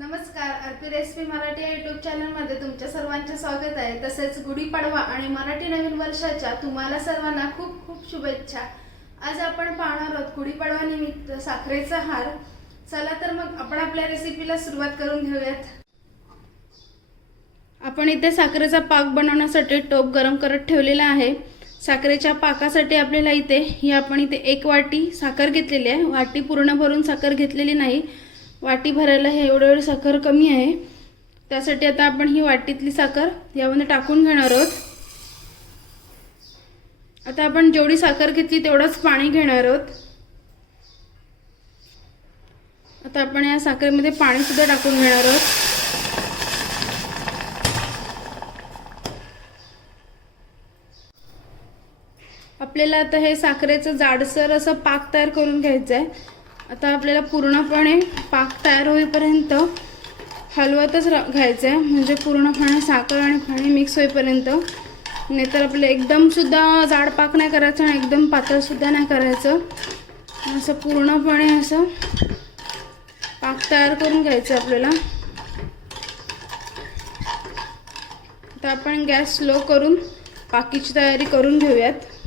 नमस्कार अर्पी रेसिपी मराठी या युट्यूब चॅनलमध्ये तुमच्या सर्वांचे स्वागत आहे. तसेच गुढीपाडवा आणि मराठी नवीन वर्षाच्या तुम्हाला सर्वांना खूप खूप शुभेच्छा. आज आपण पाहणार आहोत गुढीपाडवानिमित्त साखरेचा हार. चला तर मग आपण आपल्या रेसिपीला सुरुवात करून घेऊयात. आपण इथे साखरेचा पाक बनवण्यासाठी टोप गरम करत ठेवलेला आहे. साखरेच्या पाकासाठी आपल्याला इथे ही आपण इथे एक वाटी साखर घेतलेली आहे. वाटी पूर्ण भरून साखर घेतलेली नाही. वाटी भरायला हे एवढं एवढं साखर कमी आहे. त्यासाठी आता आपण ही वाटीतली साखर यामध्ये टाकून घेणार आहोत. आता आपण जेवढी साखर घेतली तेवढंच पाणी घेणार आहोत. आता आपण या साखरेमध्ये पाणी सुद्धा टाकून घेणार आहोत. आपल्याला आता हे साखरेचं जाडसर असं पाक तयार करून घ्यायचं आहे आता आपल्याला पूर्णपणे पाक तयार होईपर्यंत हलवतच रा घ्यायचं आहे म्हणजे पूर्णपणे साखर आणि पाणी मिक्स होईपर्यंत. नाहीतर आपलं एकदमसुद्धा जाड पाक नाही करायचं आणि एकदम पातळसुद्धा नाही करायचं. असं पूर्णपणे असं पाक तयार करून घ्यायचं आहे आपल्याला. आता आपण गॅस स्लो करून पाकीची तयारी करून घेऊयात.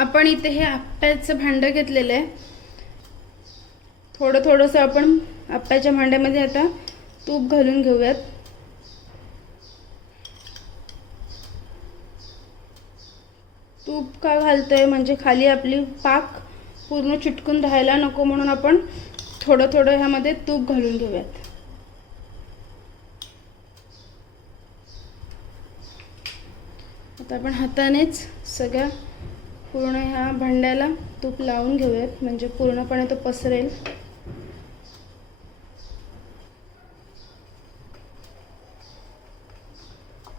आपण इथे हे आप्याचं भांडं घेतलेलं आहे. थोडं थोडंसं आपण आप्याच्या भांड्यामध्ये आता तूप घालून घेऊयात. तूप का घालतोय? म्हणजे खाली आपली पाक पूर्ण चिटकून राहायला नको म्हणून आपण थोडं थोडं ह्यामध्ये तूप घालून घेऊयात. आता आपण हातानेच सगळ्या पूर्ण ह्या भांड्याला तूप लावून घेऊयात. म्हणजे पूर्णपणे तो पसरेल.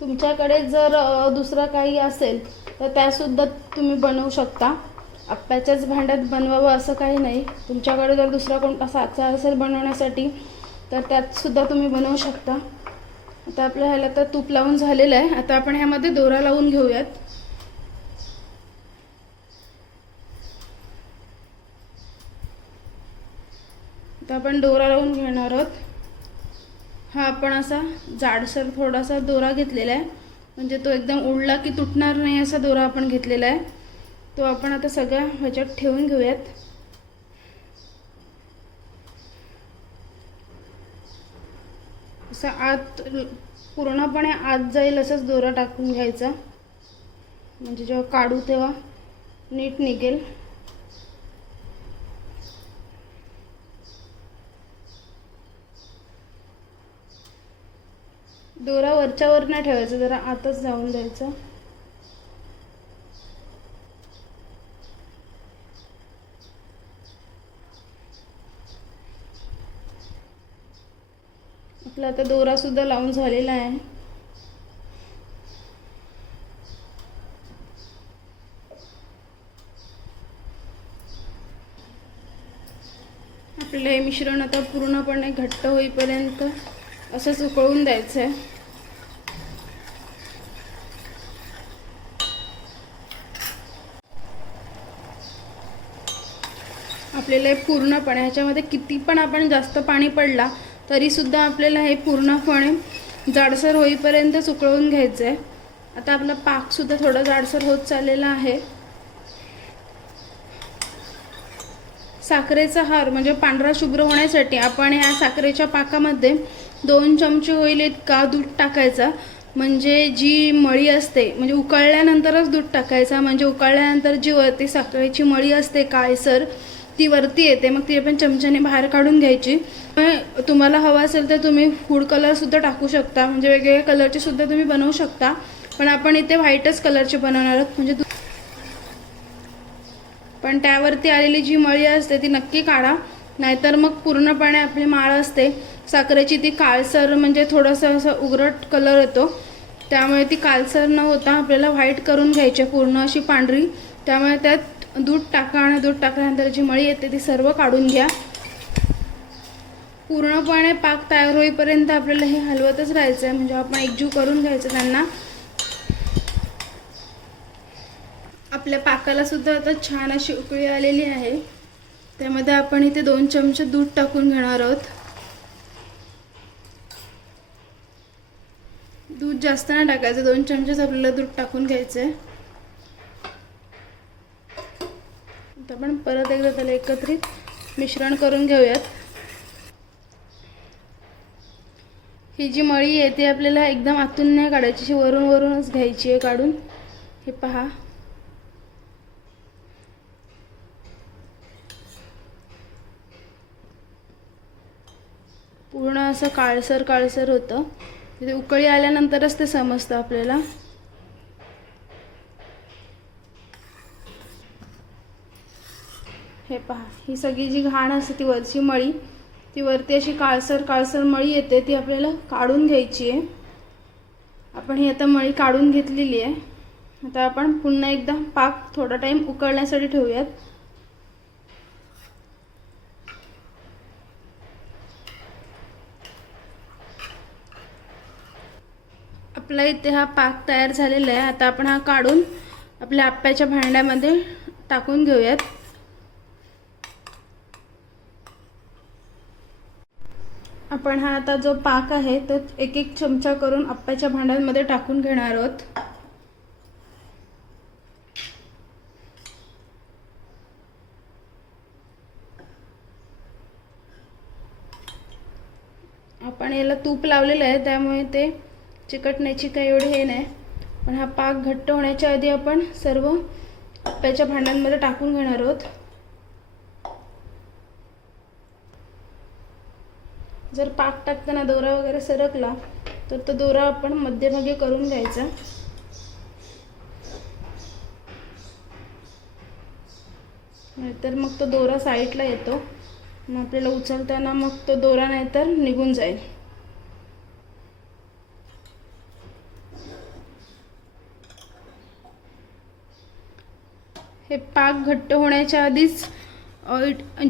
तुमच्याकडे जर दुसरा दुसरं काही असेल तर त्यासुद्धा तुम्ही बनवू शकता. आप्याच्याच भांड्यात बनवावं असं काही नाही. तुमच्याकडे जर दुसरा कोणता साचा असेल बनवण्यासाठी तर त्यात सुद्धा तुम्ही बनवू शकता. आता आपल्या ह्याला तर तूप लावून झालेलं आहे. आता आपण ह्यामध्ये दोरा लावून घेऊयात. तर आपण दोरा लावून घेणार आहोत. हा आपण असा जाडसर थोडासा दोरा घेतलेला आहे. म्हणजे तो एकदम उडला की तुटणार नाही असा दोरा आपण घेतलेला आहे. तो आपण आता सगळ्या ह्याच्यात ठेवून घेऊयात. असं आत पूर्णपणे आत जाईल असंच दोरा टाकून घ्यायचा. म्हणजे जेव्हा काढू तेव्हा नीट निघेल. दोरा वरच्यावर नाही ठेवायचा जरा आतच जाऊन द्यायचं. आपला आता दोरा सुद्धा लावून झालेला आहे. आपलं हे मिश्रण आता पूर्णपणे घट्ट होईपर्यंत असंच उकळून द्यायचं आहे आपल्याला हे पूर्णपणे ह्याच्यामध्ये किती पण आपण जास्त पाणी पडला तरीसुद्धा आपल्याला हे पूर्णपणे जाडसर होईपर्यंत सुकळवून घ्यायचं आहे आता आपला पाकसुद्धा थोडा जाडसर होत चाललेला आहे. साखरेचा हार म्हणजे पांढरा शुभ्र होण्यासाठी आपण ह्या साखरेच्या पाकामध्ये दोन चमचे होईल इतका दूध टाकायचा. म्हणजे जी मळी असते म्हणजे उकळल्यानंतरच दूध टाकायचा. म्हणजे उकळल्यानंतर जी वरती साखरेची मळी असते काळसर ती वरती येते मग ती आपण चमच्याने बाहेर काढून घ्यायची. तुम्हाला हवं असेल तर तुम्ही फूड कलरसुद्धा टाकू शकता. म्हणजे वेगवेगळ्या कलरचे सुद्धा तुम्ही बनवू शकता. पण आपण इथे व्हाईटच कलरचे बनवणार आहोत. म्हणजे पण त्यावरती आलेली जी मळी असते ती नक्की काढा. नाहीतर मग पूर्णपणे आपली माळ असते. साखरेची ती काळसर म्हणजे थोडंसं असं उगरट कलर येतो. त्यामुळे ती काळसर न होता आपल्याला व्हाईट करून घ्यायची पूर्ण अशी पांढरी. त्यामुळे त्यात दूध टाका आणि दूध टाकल्यानंतर जी मळी येते ती सर्व काढून घ्या. पूर्णपणे पाक तयार होईपर्यंत आपल्याला हे हलवतच राहायचं आहे म्हणजे आपण एकजीव करून घ्यायचं त्यांना. आपल्या पाकाला सुद्धा आता छान अशी उकळी आलेली आहे. त्यामध्ये आपण इथे दोन चमचे दूध टाकून घेणार आहोत. दूध जास्त नाही टाकायचं. दोन चमचेच आपल्याला दूध टाकून घ्यायचं आहे आता आपण परत एकदा त्याला एकत्रित मिश्रण करून घेऊयात. ही जी मळी आहे ती आपल्याला एकदम आतून नाही काढायची अशी वरून वरूनच घ्यायची आहे काढून. हे पहा. पूर्ण असं काळसर काळसर होतं. तिथे उकळी आल्यानंतरच ते समजतं आपल्याला. पहा ही सगळी जी घाण असते ती वरची मळी ती वरती अशी काळसर काळसर मळी येते ती आपल्याला काढून घ्यायची आहे. आपण ही आता मळी काढून घेतलेली आहे. आता आपण पुन्हा एकदा पाक थोडा टाईम उकळण्यासाठी ठेवूयात. आपला इथे हा पाक तयार झालेला आहे. आता आपण हा काढून आपल्या आप्याच्या भांड्यामध्ये टाकून घेऊयात. आपण हा आता जो पाक आहे तो एक एक चमचा करून आप्याच्या भांड्यांमध्ये टाकून घेणार आहोत. आपण याला तूप लावलेलं आहे त्यामुळे ते चिकटण्याची काही एवढी हे नाही. पण हा पाक घट्ट होण्याच्या आधी आपण सर्व आप्प्याच्या भांड्यांमध्ये टाकून घेणार आहोत. जर पाक टाकताना दोरा वगैरे सरकला तर तो दोरा आपण मध्यभागी करून घ्यायचा. नाहीतर मग तो दोरा साईडला येतो. मग आपल्याला उचलताना मग तो दोरा नाहीतर निघून जाईल. हे पाक घट्ट होण्याच्या आधीच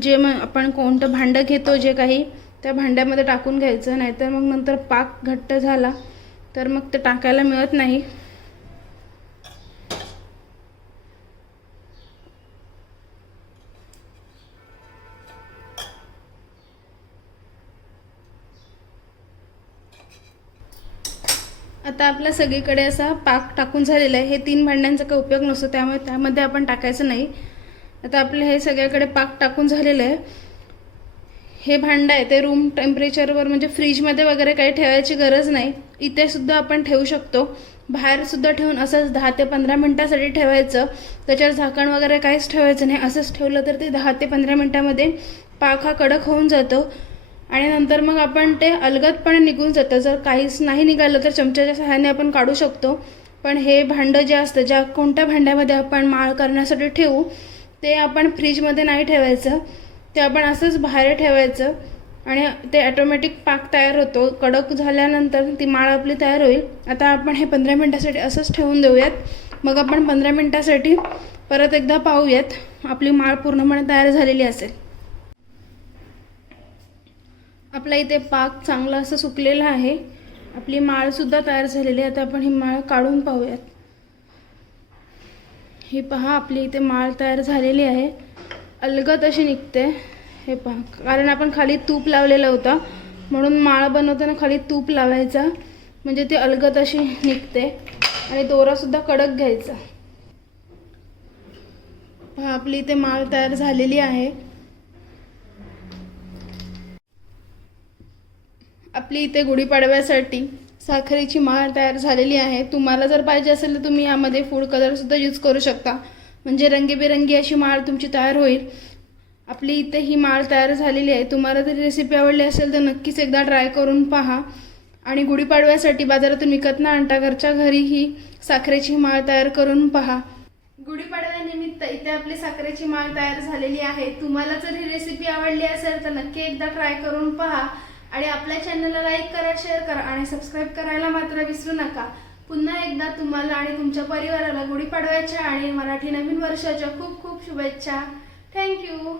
जे मग आपण कोणतं भांडं घेतो जे काही त्या भांड्यामध्ये टाकून घ्यायचं नाहीतर मग नंतर पाक घट्ट झाला तर मग ते टाकायला मिळत नाही. आता आपल्या सगळीकडे असा पाक टाकून झालेला आहे. हे तीन भांड्यांचा काही उपयोग नसतो त्यामुळे त्यामध्ये आपण टाकायचं नाही. आता आपलं हे सगळ्याकडे पाक टाकून झालेलं आहे. हे भांडं आहे ते रूम टेम्परेचरवर म्हणजे फ्रीजमध्ये वगैरे काही ठेवायची गरज नाही. इथे सुद्धा आपण ठेवू शकतो. बाहेरसुद्धा ठेवून असंच दहा ते पंधरा मिनटासाठी ठेवायचं. त्याच्यावर झाकण वगैरे काहीच ठेवायचं नाही. असंच ठेवलं तर ते दहा ते पंधरा मिनटामध्ये पाक हा कडक होऊन जातो. आणि नंतर मग आपण ते अलगदपणे निघून जातं. जर काहीच नाही निघालं तर चमच्याच्या सहाय्याने आपण काढू शकतो. पण हे भांडं जे असतं ज्या कोणत्या भांड्यामध्ये आपण माळ करण्यासाठी ठेवू ते आपण फ्रीजमध्ये नाही ठेवायचं. ते आपण असंच बाहेर ठेवायचं आणि ते ॲटोमॅटिक पाक तयार होतो. कडक झाल्यानंतर ती माळ आपली तयार होईल. आता आपण हे पंधरा मिनटासाठी असंच ठेवून देऊयात. मग आपण पंधरा मिनटासाठी परत एकदा पाहूयात. आपली माळ पूर्णपणे तयार झालेली असेल. आपला इथे पाक चांगला असं सुकलेला आहे. आपली माळसुद्धा तयार झालेली आहे. आता आपण ही माळ काढून पाहूयात. ही पहा आपली इथे माळ तयार झालेली आहे. अलगद अशी निघते. हे पहा कारण आपण खाली तूप लावलेलं होतं. म्हणून माळ बनवताना खाली तूप लावायचा. म्हणजे ती अलगद अशी निघते. आणि दोरासुद्धा कडक घ्यायचा. पहा आपली इथे माळ तयार झालेली आहे. आपली इथे गुढीपाडव्यासाठी साखरेची माळ तयार झालेली आहे. तुम्हाला जर पाहिजे असेल तर तुम्ही यामध्ये फूड कलरसुद्धा यूज करू शकता. म्हणजे रंगीबेरंगी अशी माळ तुमची तयार होईल. आपली इथे ही माळ तयार झालेली आहे. तुम्हाला जर रेसिपी आवडली असेल तर नक्कीच एकदा ट्राय करून पहा. आणि गुढीपाडव्यासाठी बाजारातून विकत ना आणता घरच्या घरी ही साखरेची माळ तयार करून पहा. गुढीपाडव्यानिमित्त इथे आपली साखरेची माळ तयार झालेली आहे. तुम्हाला जर ही रेसिपी आवडली असेल तर नक्की एकदा ट्राय करून पहा. आणि आपल्या चॅनलला लाईक करा शेअर करा आणि सबस्क्राईब करायला मात्र विसरू नका. पुन्हा एकदा तुम्हाला आणि तुमच्या परिवाराला गुढीपाडव्याच्या आणि मराठी नवीन वर्षाच्या खूप खूप शुभेच्छा. थँक्यू